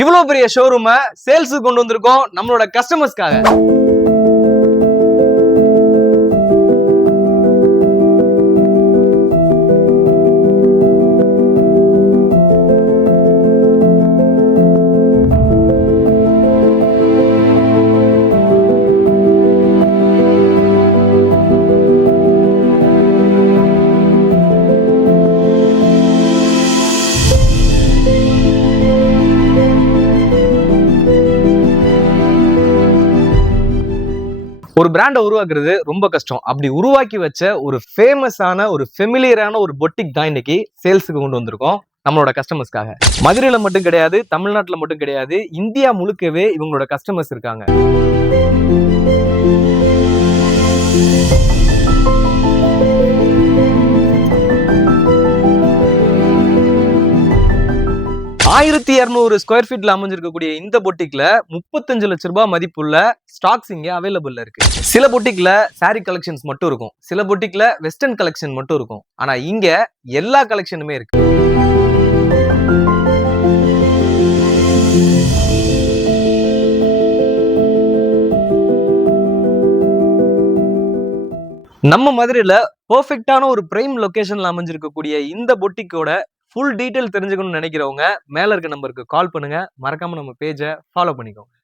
இவ்வளவு பெரிய ஷோரூமை சேல்ஸுக்கு கொண்டு வந்திருக்கோம் நம்மளோட கஸ்டமர்ஸ்க்காக. ஒரு பிராண்டை உருவாக்குறது ரொம்ப கஷ்டம். அப்படி உருவாக்கி வச்ச ஒரு ஃபேமஸான ஒரு ஃபெமிலியரான ஒரு பொட்டிக் தான் இன்னைக்கு சேல்ஸுக்கு கொண்டு வந்திருக்கோம் நம்மளோட கஸ்டமர்ஸ்க்காக. மதுரையில மட்டும் கிடையாது, தமிழ்நாட்டுல மட்டும் கிடையாது, இந்தியா முழுக்கவே இவங்களோட கஸ்டமர்ஸ் இருக்காங்க. ஆயிரத்தி 200 ஸ்கொயர் ஃபீட்ல அமைஞ்சிருக்கக்கூடிய இந்த பொட்டிக்ல 35 லட்சம் ரூபாய் மதிப்புள்ள ஸ்டாக்ஸ் இங்க அவைலபிள்ல இருக்கு. சில பொட்டிக்ல சாரி கலெக்ஷன்ஸ் மட்டும் இருக்கும், சில பொட்டிக்ல வெஸ்டர்ன் கலெக்ஷன் மட்டும் இருக்கும். ஆனா இங்க எல்லா கலெக்ஷனுமே இருக்கு. நம்ம மதுரையில பெர்ஃபெக்ட்டான ஒரு பிரைம் லொகேஷன்ல அமைஞ்சிருக்கக்கூடிய இந்த பொட்டிக்கோட ஃபுல் டீடைல் தெரிஞ்சுக்கணும்னு நினைக்கிறவங்க மேல இருக்க நம்பருக்கு கால் பண்ணுங்க. மறக்காம நம்ம பேஜை ஃபாலோ பண்ணிக்கோங்க.